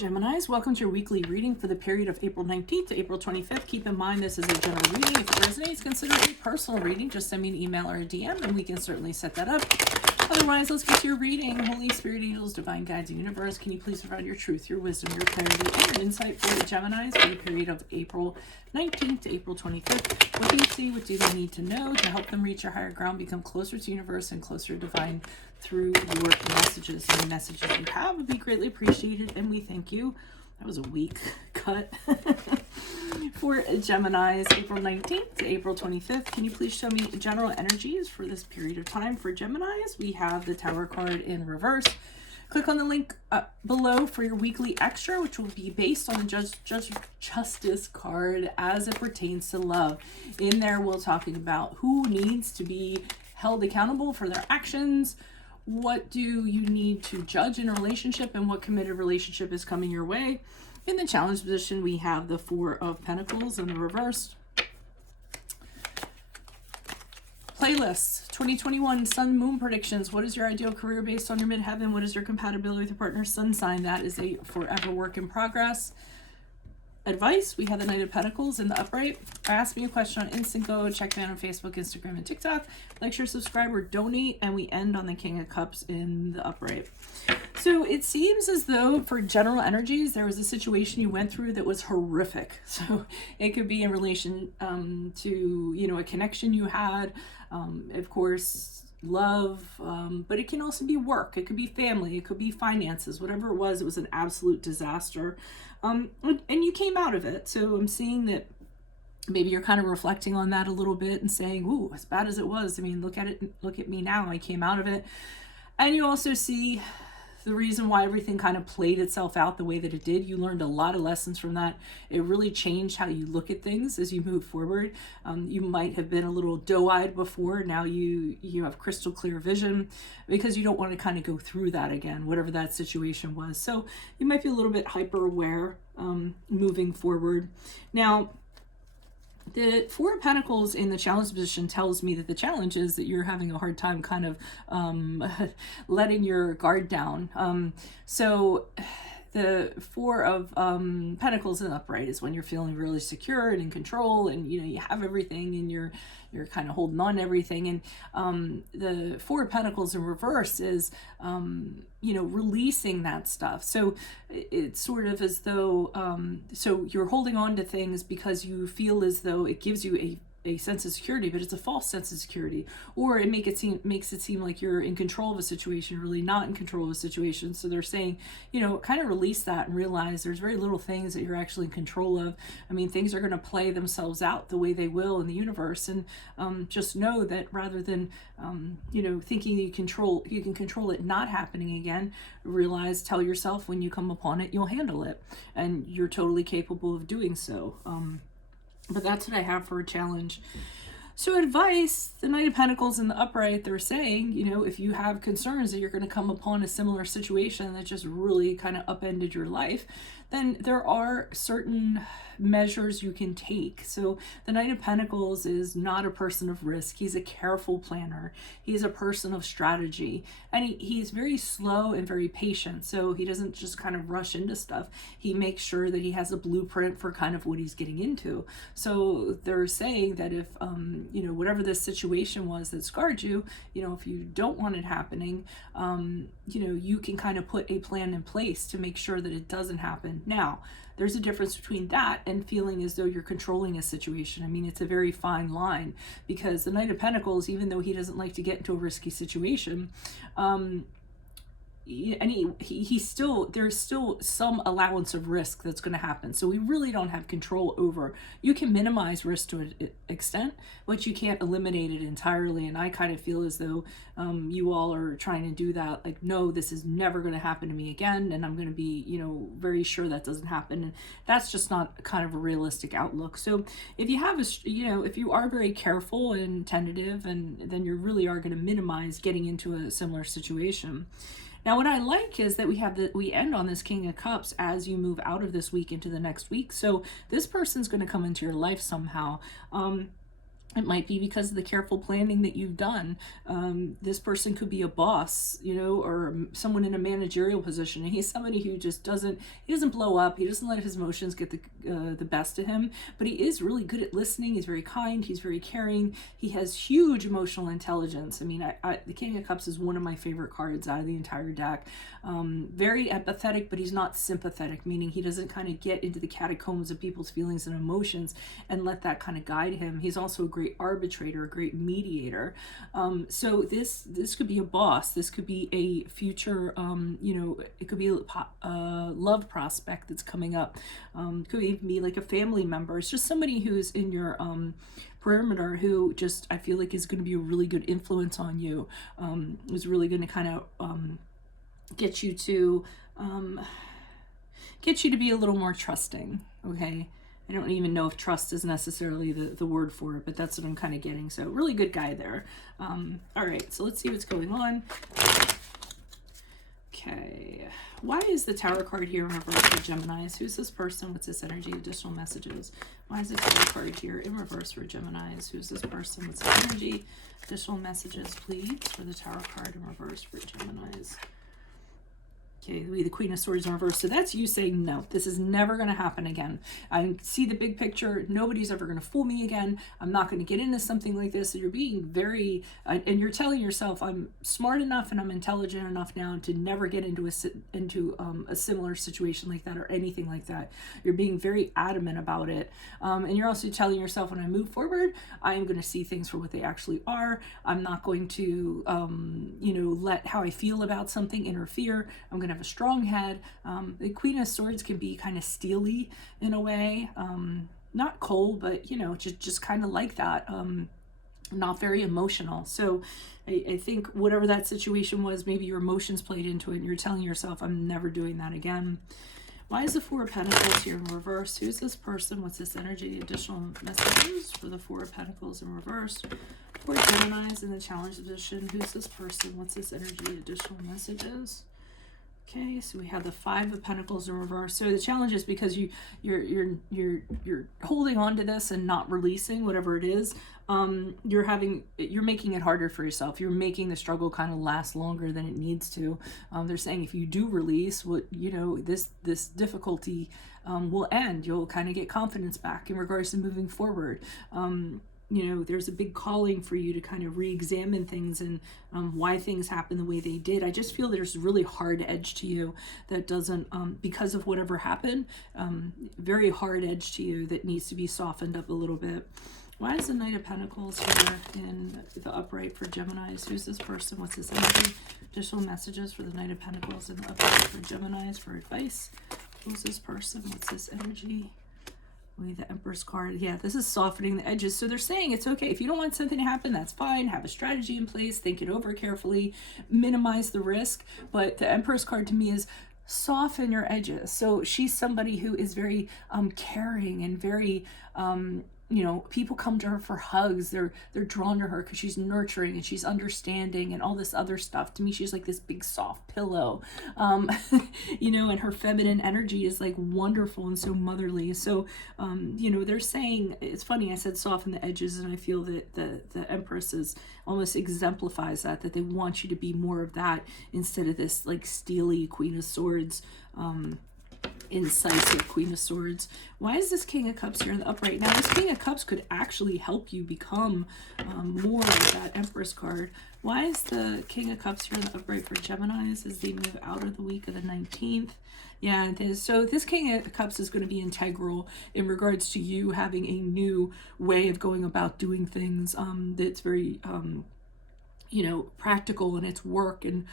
Geminis, welcome to your weekly reading for the period of April 19th to April 25th. Keep in mind this is a general reading. If it resonates, consider it a personal reading. Just send me an email or a DM and we can certainly set that up. Otherwise, let's get to your reading. Holy Spirit, angels, divine guides, and universe, can you please provide your truth, your wisdom, your clarity, and your insight for the Geminis for the period of April 19th to April 25th? What do you see? What do they need to know to help them reach a higher ground, become closer to universe and closer to divine through your messages? And the messages you have would be greatly appreciated, and we thank you. That was a weak cut. For Geminis, April 19th to April 25th, can you please show me general energies for this period of time for Geminis? We have the Tower card in reverse. Click on the link below for your weekly extra, which will be based on the Justice card as it pertains to love. In there, we're talking about who needs to be held accountable for their actions. What do you need to judge in a relationship, and what committed relationship is coming your way? In the challenge position, we have the Four of Pentacles in the reverse. Playlists 2021 Sun Moon predictions. What is your ideal career based on your midheaven? What is your compatibility with your partner's sun sign? That is a forever work in progress. Advice, we have the Knight of Pentacles in the upright. Ask me a question on Instant Go. Check me out on Facebook, Instagram, and TikTok. Like, share, subscribe, or donate. And we end on the King of Cups in the upright. So it seems as though for general energies, there was a situation you went through that was horrific. So it could be in relation to, a connection you had, of course, love, but it can also be work. It could be family. It could be finances. Whatever it was an absolute disaster. And you came out of it. So I'm seeing that maybe you're kind of reflecting on that a little bit and saying, ooh, as bad as it was, I mean, look at it, look at me now. I came out of it. And you also see the reason why everything kind of played itself out the way that it did. You learned a lot of lessons from that. It really changed how you look at things as you move forward. You might have been a little doe-eyed before. Now you have crystal clear vision because you don't want to kind of go through that again, whatever that situation was. So you might be a little bit hyper aware moving forward. Now, the Four of Pentacles in the challenge position tells me that the challenge is that you're having a hard time kind of letting your guard down. So the Four of Pentacles in the upright is when you're feeling really secure and in control, and you have everything, and you're kind of holding on to everything. And the Four of Pentacles in reverse is releasing that stuff. So it's sort of as though so you're holding on to things because you feel as though it gives you a sense of security, but it's a false sense of security, or it makes it seem like you're in control of a situation, really not in control of a situation. So they're saying, kind of release that and realize there's very little things that you're actually in control of. I mean, things are going to play themselves out the way they will in the universe, and just know that rather than thinking you can control it not happening again, tell yourself when you come upon it, you'll handle it, and you're totally capable of doing so. But that's what I have for a challenge. So advice, the Knight of Pentacles in the upright, they're saying, if you have concerns that you're going to come upon a similar situation that just really kind of upended your life, then there are certain measures you can take. So the Knight of Pentacles is not a person of risk. He's a careful planner. He's a person of strategy. And he's very slow and very patient. So he doesn't just kind of rush into stuff. He makes sure that he has a blueprint for kind of what he's getting into. So they're saying that if, whatever this situation was that scarred you, if you don't want it happening, you can kind of put a plan in place to make sure that it doesn't happen. Now, there's a difference between that and feeling as though you're controlling a situation. I mean, it's a very fine line, because the Knight of Pentacles, even though he doesn't like to get into a risky situation, and there's still some allowance of risk that's going to happen. So we really don't have control over. You can minimize risk to an extent, but you can't eliminate it entirely. And I kind of feel as though you all are trying to do that. Like, no, this is never going to happen to me again, and I'm going to be, very sure that doesn't happen. And that's just not kind of a realistic outlook. So if you have if you are very careful and tentative, and then you really are going to minimize getting into a similar situation. Now, what I like is that we end on this King of Cups as you move out of this week into the next week. So this person's going to come into your life somehow. It might be because of the careful planning that you've done. This person could be a boss, you know, or someone in a managerial position. And he's somebody who just he doesn't blow up. He doesn't let his emotions get the best of him. But he is really good at listening. He's very kind. He's very caring. He has huge emotional intelligence. I mean, the King of Cups is one of my favorite cards out of the entire deck. Very empathetic, but he's not sympathetic, meaning he doesn't kind of get into the catacombs of people's feelings and emotions and let that kind of guide him. He's also a great arbitrator, a great mediator. So this could be a boss. This could be a future, you know, it could be a love prospect that's coming up. Could even be like a family member. It's just somebody who's in your perimeter who just, I feel like, is going to be a really good influence on you. Is really going to kind of get you to be a little more trusting. Okay. I don't even know if trust is necessarily the word for it, but that's what I'm kind of getting. So really good guy there. All right, so let's see what's going on. Okay, why is the Tower card here in reverse for Geminis? Who's this person? What's this energy? Additional messages. Why is the Tower card here in reverse for Geminis? Who's this person? What's this energy? Additional messages, please, for the Tower card in reverse for Geminis. Okay, the Queen of Swords in reverse. So that's you saying, no, this is never going to happen again. I see the big picture. Nobody's ever going to fool me again. I'm not going to get into something like this. So you're being very, and you're telling yourself, I'm smart enough and I'm intelligent enough now to never get into a similar situation like that or anything like that. You're being very adamant about it. And you're also telling yourself, when I move forward, I am going to see things for what they actually are. I'm not going to, you know, let how I feel about something interfere. I'm going to have a strong head. The Queen of Swords can be kind of steely in a way, not cold, but you know, just kind of like that, not very emotional. So I think whatever that situation was, maybe your emotions played into it and you're telling yourself, I'm never doing that again. Why is the Four of Pentacles here in reverse? Who's this person? What's this energy? Additional messages for the Four of Pentacles in reverse for Geminis in the challenge edition. Who's this person? What's this energy? Additional messages. Okay, so we have the Five of Pentacles in reverse. So the challenge is because you're holding on to this and not releasing whatever it is. You're making it harder for yourself. You're making the struggle kind of last longer than it needs to. They're saying if you do release, what you know, this difficulty will end. You'll kind of get confidence back in regards to moving forward. You know, there's a big calling for you to kind of re-examine things and why things happen the way they did. I just feel there's a really hard edge to you that doesn't, because of whatever happened, very hard edge to you that needs to be softened up a little bit. Why is the Knight of Pentacles here in the upright for Geminis? Who's this person? What's this energy? Additional messages for the Knight of Pentacles in the upright for Geminis for advice. Who's this person? What's this energy? The Empress card. Yeah, this is softening the edges. So they're saying it's okay. If you don't want something to happen, that's fine. Have a strategy in place. Think it over carefully. Minimize the risk. But the Empress card to me is soften your edges. So she's somebody who is very caring and very you know, people come to her for hugs. They're drawn to her because she's nurturing and she's understanding and all this other stuff. To me, she's like this big soft pillow, you know, and her feminine energy is like wonderful and so motherly. So, you know, they're saying, it's funny, I said soften the edges, and I feel that the Empress is almost exemplifies that they want you to be more of that instead of this like steely Queen of Swords, incisive Queen of Swords. Why is this King of Cups here in the upright? Now, this King of Cups could actually help you become more like that Empress card. Why is the King of Cups here in the upright for Geminis as they move out of the week of the 19th? Yeah, it is. So this King of Cups is going to be integral in regards to you having a new way of going about doing things that's very you know, practical in its work and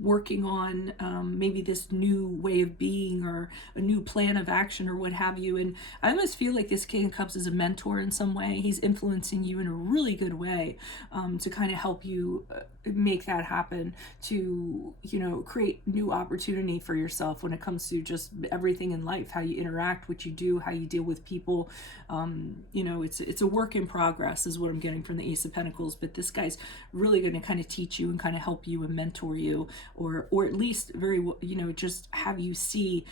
working on maybe this new way of being or a new plan of action or what have you. And I almost feel like this King of Cups is a mentor in some way. He's influencing you in a really good way to kind of help you make that happen, to, you know, create new opportunity for yourself when it comes to just everything in life, how you interact, what you do, how you deal with people. You know, it's a work in progress is what I'm getting from the Ace of Pentacles, but this guy's really going to kind of teach you and kind of help you and mentor you, or at least very, you know, just have you see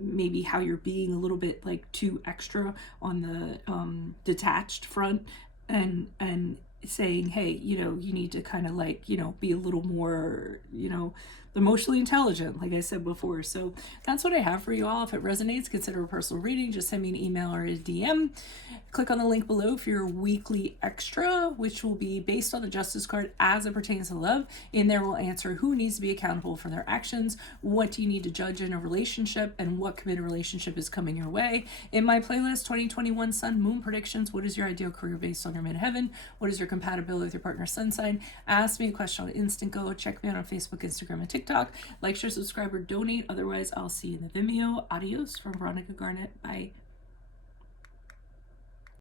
maybe how you're being a little bit like too extra on the detached front, and saying, hey, you know, you need to kind of like, you know, be a little more, you know, emotionally intelligent, like I said before. So that's what I have for you all. If it resonates, consider a personal reading. Just send me an email or a DM. Click on the link below for your weekly extra, which will be based on the justice card as it pertains to love. In there, we'll answer who needs to be accountable for their actions, what do you need to judge in a relationship, and what committed relationship is coming your way. In my playlist, 2021 Sun Moon Predictions, what is your ideal career based on your midheaven? What is your compatibility with your partner's sun sign? Ask me a question on Instant Go. Check me out on Facebook, Instagram, and TikTok. Like, share, subscribe, or donate. Otherwise, I'll see you in the Vimeo. Adios from Veronica Garnett. Bye.